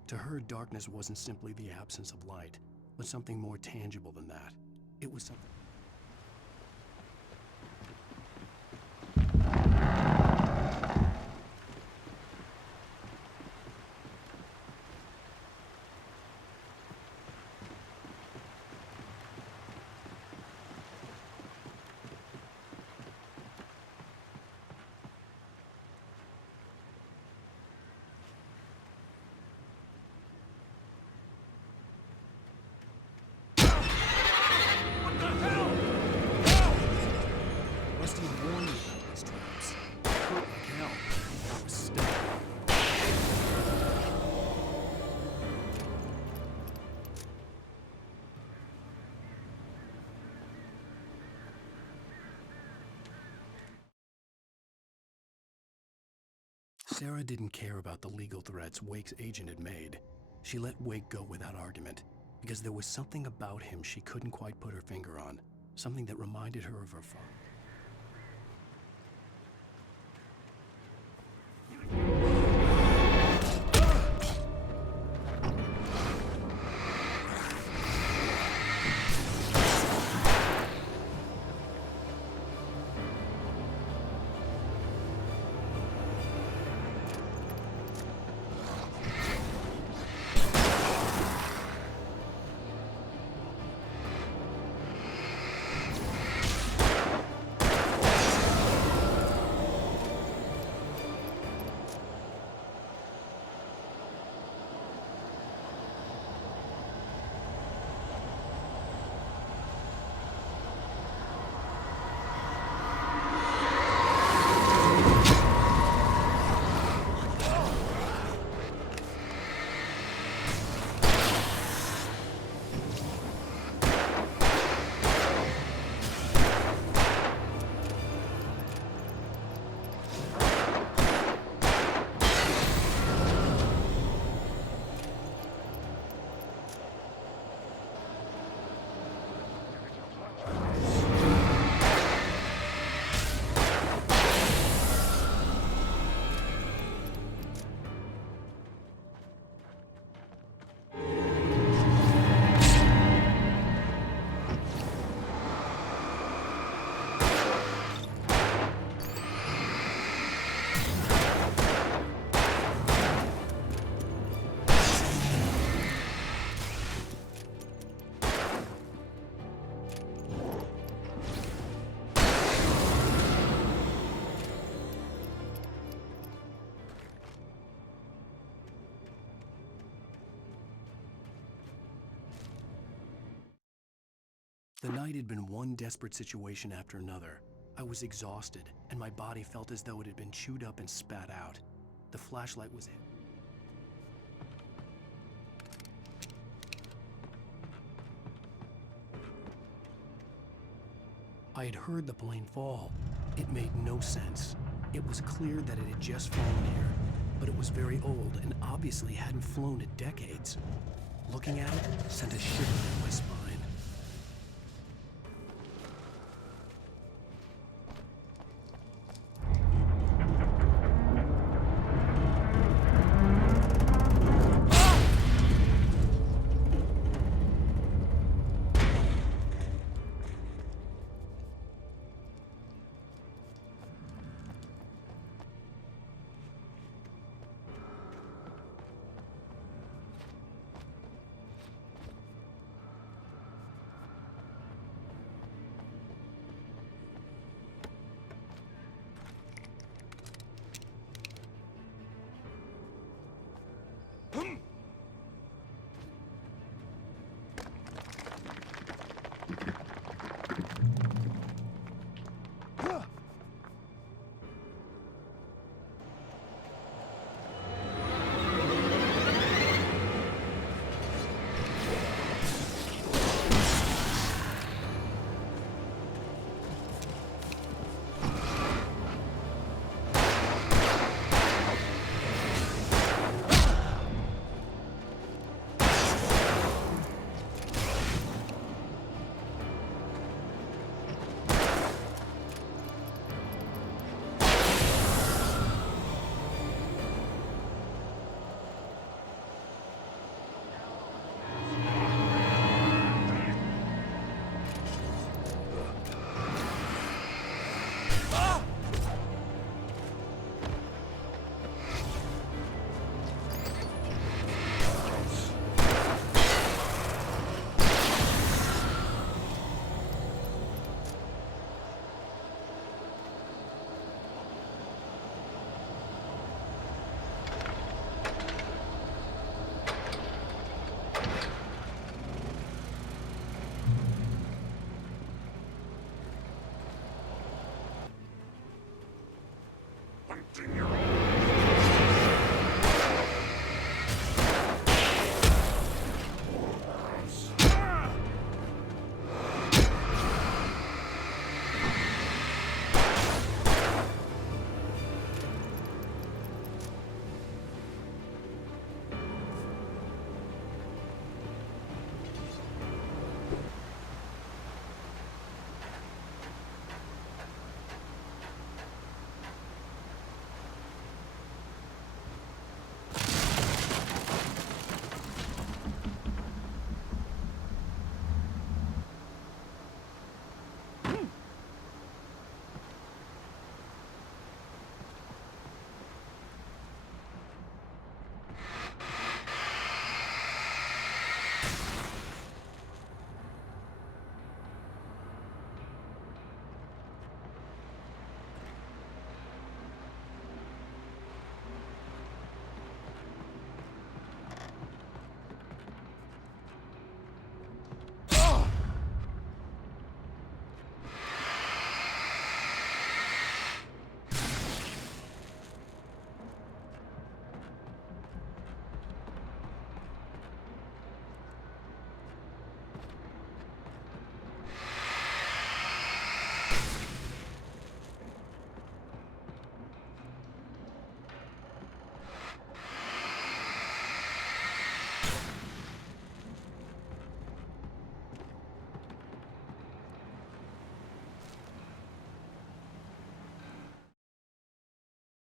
To her, darkness wasn't simply the absence of light, but something more tangible than that. It was something... Rusty warned me about these traps. It hurt like hell. I was stuck. Sarah didn't care about the legal threats Wake's agent had made. She let Wake go without argument, because there was something about him she couldn't quite put her finger on. Something that reminded her of her father. The night had been one desperate situation after another. I was exhausted, and my body felt as though it had been chewed up and spat out. The flashlight was in. I had heard the plane fall. It made no sense. It was clear that it had just fallen here, but it was very old and obviously hadn't flown in decades. Looking at it sent a shiver down my spine.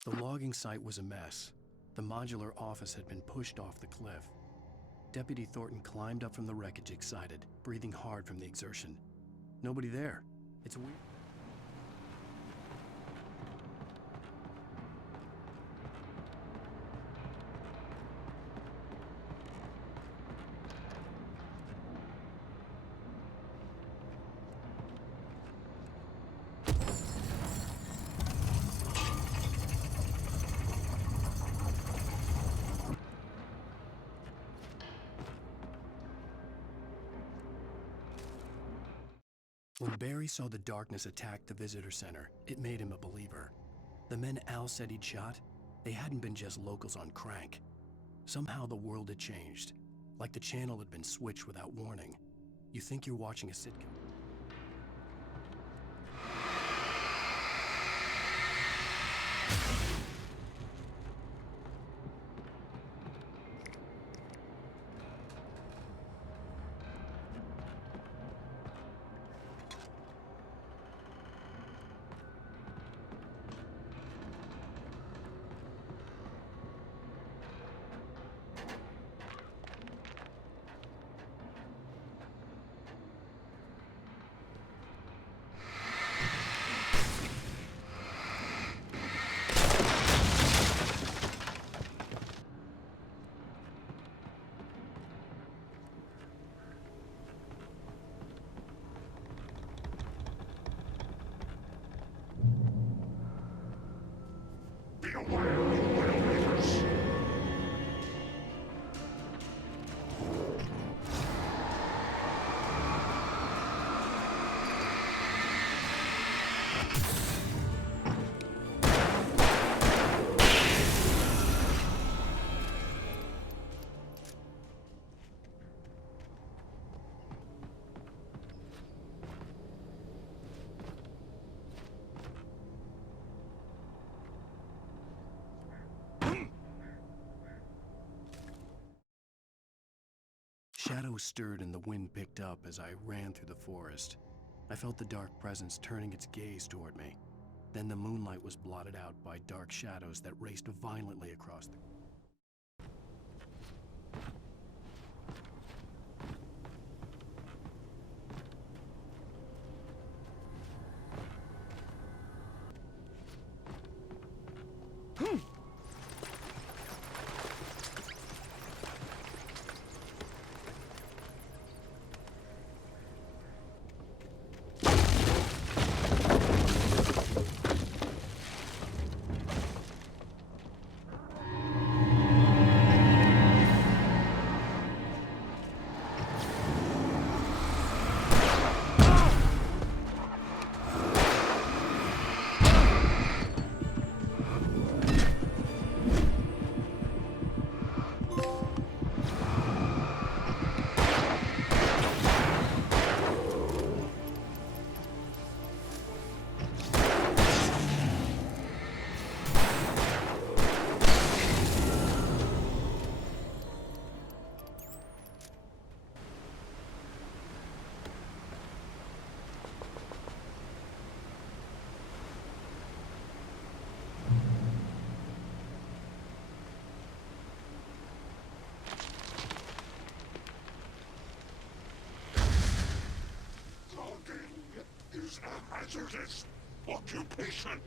The logging site was a mess. The modular office had been pushed off the cliff. Deputy Thornton climbed up from the wreckage excited, breathing hard from the exertion. Nobody there. It's weird. When Barry saw the darkness attack the visitor center, it made him a believer. The men Al said he'd shot, they hadn't been just locals on crank. Somehow the world had changed, like the channel had been switched without warning. You think you're watching a sitcom. Shadows stirred and the wind picked up as I ran through the forest. I felt the dark presence turning its gaze toward me. Then the moonlight was blotted out by dark shadows that raced violently across the... Is a hazardous occupation.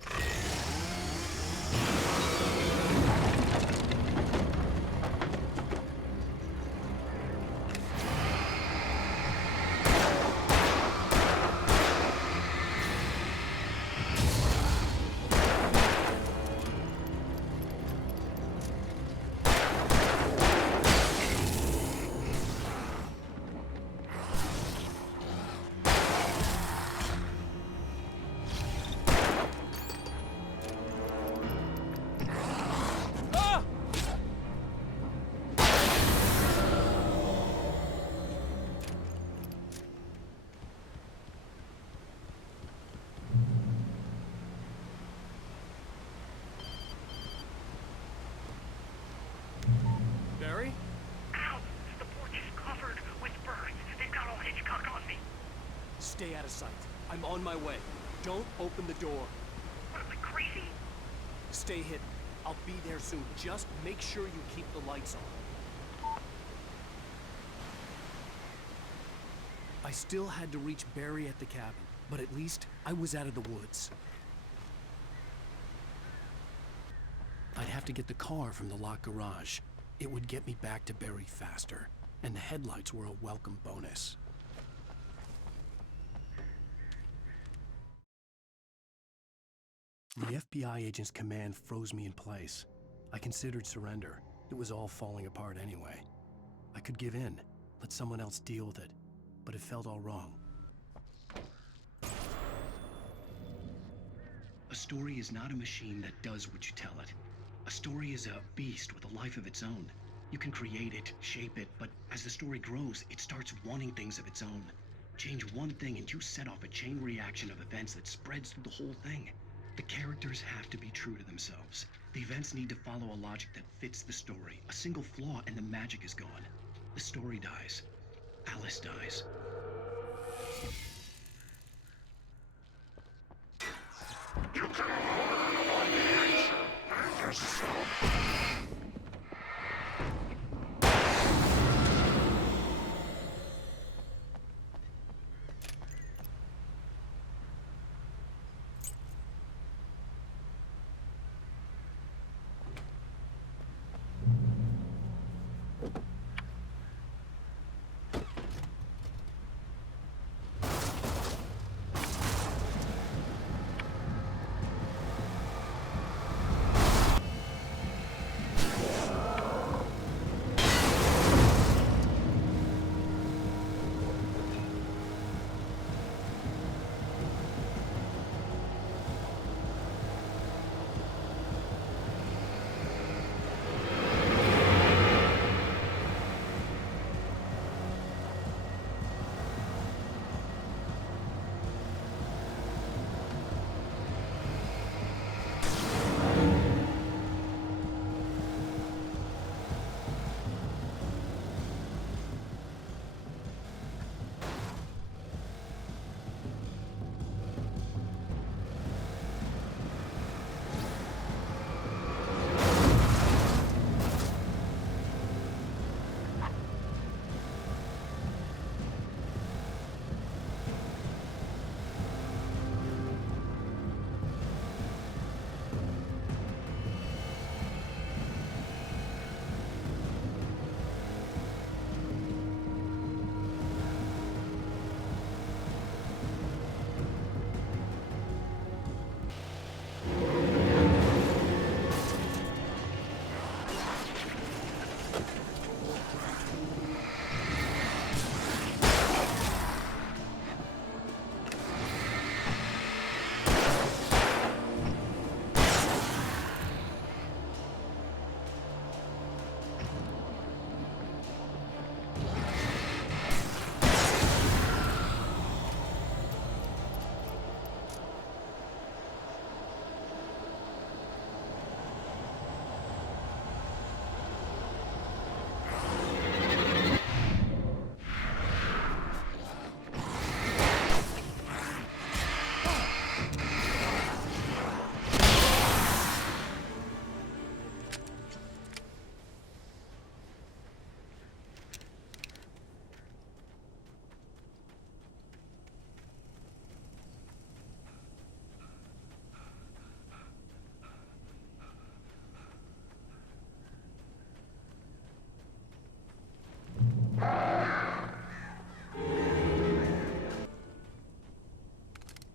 Barry? Ow! The porch is covered with birds. They've got all Hitchcock on me. Stay out of sight. I'm on my way. Don't open the door. What am I, crazy? Stay hidden. I'll be there soon. Just make sure you keep the lights on. I still had to reach Barry at the cabin, but at least I was out of the woods. I'd have to get the car from the locked garage. It would get me back to Barry faster, and the headlights were a welcome bonus. The FBI agent's command froze me in place. I considered surrender. It was all falling apart anyway. I could give in, let someone else deal with it, but it felt all wrong. A story is not a machine that does what you tell it. A story is a beast with a life of its own. You can create it, shape it, but as the story grows, it starts wanting things of its own. Change one thing and you set off a chain reaction of events that spreads through the whole thing. The characters have to be true to themselves. The events need to follow a logic that fits the story. A single flaw and the magic is gone. The story dies. Alice dies. You can hold on these and yourself.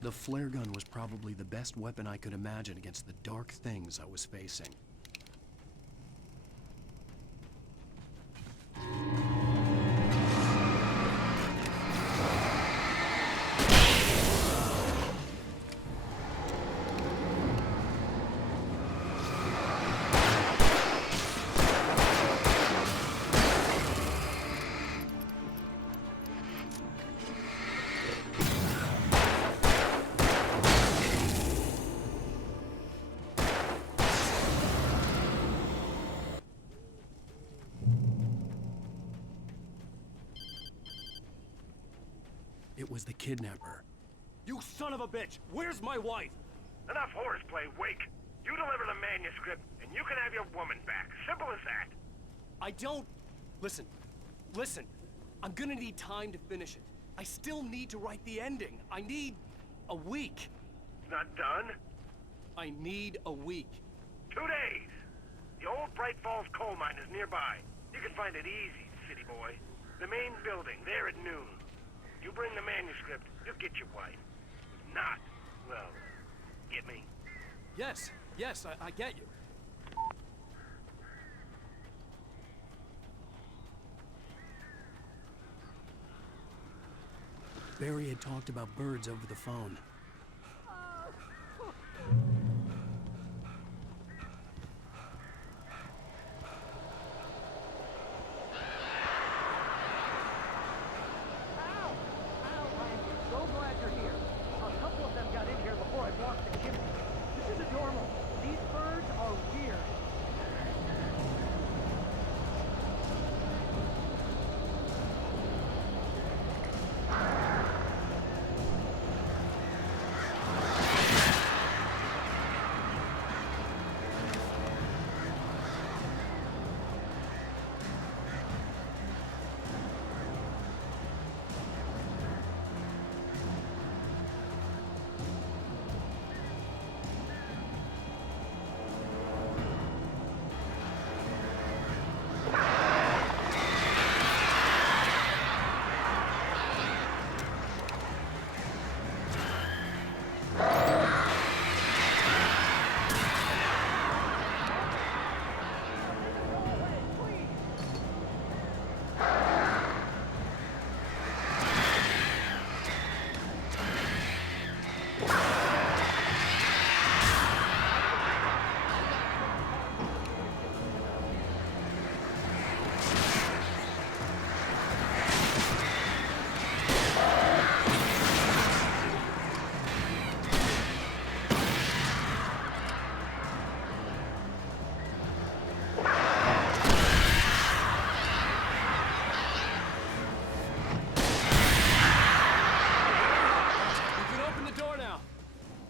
The flare gun was probably the best weapon I could imagine against the dark things I was facing. It was the kidnapper. You son of a bitch! Where's my wife? Enough horseplay, Wake. You deliver the manuscript, and you can have your woman back. Simple as that. I don't... Listen. Listen. I'm gonna need time to finish it. I still need to write the ending. I need a week. It's not done? I need a week. 2 days. The old Bright Falls coal mine is nearby. You can find it easy, city boy. The main building, there at noon. You bring the manuscript, you'll get your wife. If not, well, get me? Yes, I get you. Barry had talked about birds over the phone. So glad you're here. A couple of them got in here before I blocked the chimney. This isn't normal. These birds are weird.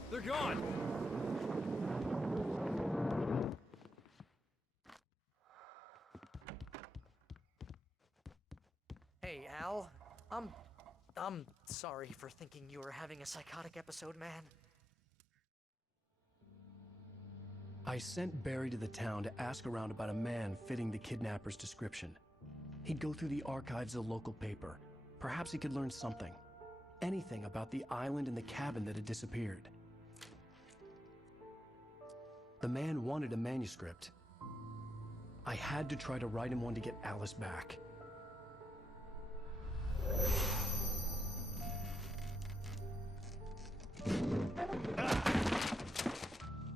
They're gone! Hey, Al. I'm sorry for thinking you were having a psychotic episode, man. I sent Barry to the town to ask around about a man fitting the kidnapper's description. He'd go through the archives of the local paper. Perhaps he could learn something. Anything about the island and the cabin that had disappeared. The man wanted a manuscript. I had to try to write him one to get Alice back.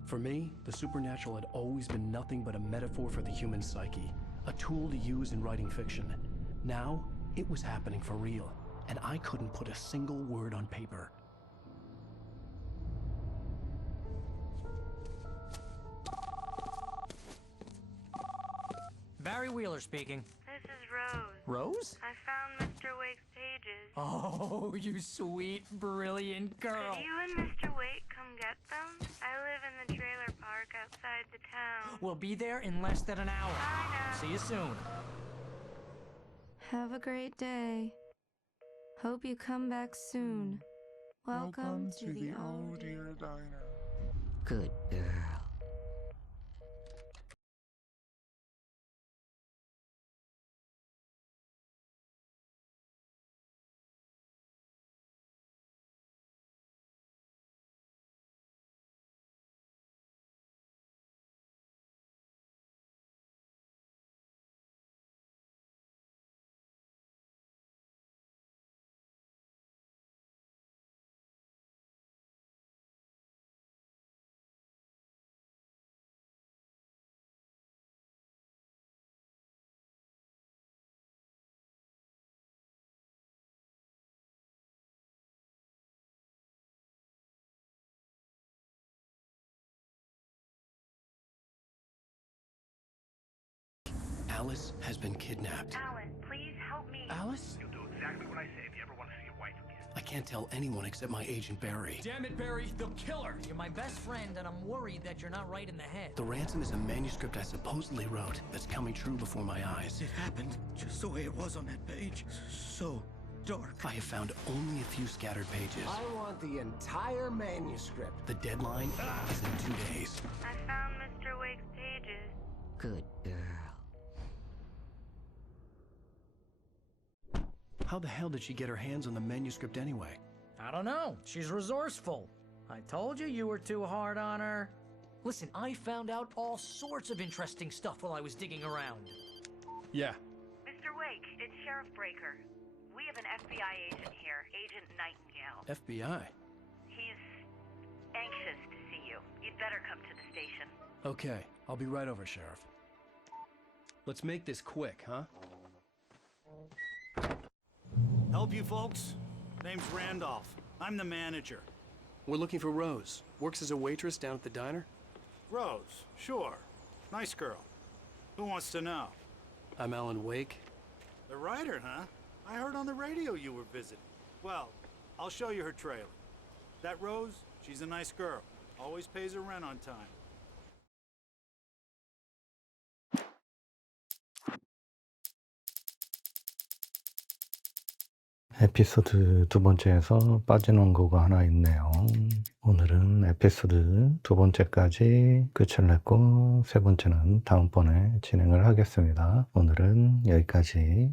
For me, the supernatural had always been nothing but a metaphor for the human psyche, a tool to use in writing fiction. Now, it was happening for real, and I couldn't put a single word on paper. Barry Wheeler speaking. This is Rose. Rose? I found Mr. Wake's pages. Oh, you sweet, brilliant girl. Could you and Mr. Wake come get them? I live in the trailer park outside the town. We'll be there in less than an hour. Bye now. See you soon. Have a great day. Hope you come back soon. Welcome to the Oh Dear Diner. Good girl. Alice has been kidnapped. Alan, please help me. Alice? You'll do exactly what I say if you ever want to see your wife again. I can't tell anyone except my agent Barry. Damn it, Barry, they'll kill her. You're my best friend, and I'm worried that you're not right in the head. The ransom is a manuscript I supposedly wrote that's coming true before my eyes. It happened just the way it was on that page. So dark. I have found only a few scattered pages. I want the entire manuscript. The deadline is in 2 days. I found Mr. Wake's pages. Good girl. How the hell did she get her hands on the manuscript anyway? I don't know. She's resourceful. I told you you were too hard on her. Listen, I found out all sorts of interesting stuff while I was digging around. Yeah. Mr. Wake, it's Sheriff Breaker. We have an FBI agent here, Agent Nightingale. FBI? He's anxious to see you. You'd better come to the station. Okay, I'll be right over, Sheriff. Let's make this quick, huh? Help you folks? Name's Randolph. I'm the manager. We're looking for Rose. Works as a waitress down at the diner. Rose, sure. Nice girl. Who wants to know? I'm Alan Wake. The writer, huh? I heard on the radio you were visiting. Well, I'll show you her trailer. That Rose, she's a nice girl. Always pays her rent on time. 에피소드 두 번째에서 빠져나온 거가 하나 있네요. 오늘은 에피소드 두 번째까지 끝을 냈고 세 번째는 다음번에 진행을 하겠습니다. 오늘은 여기까지.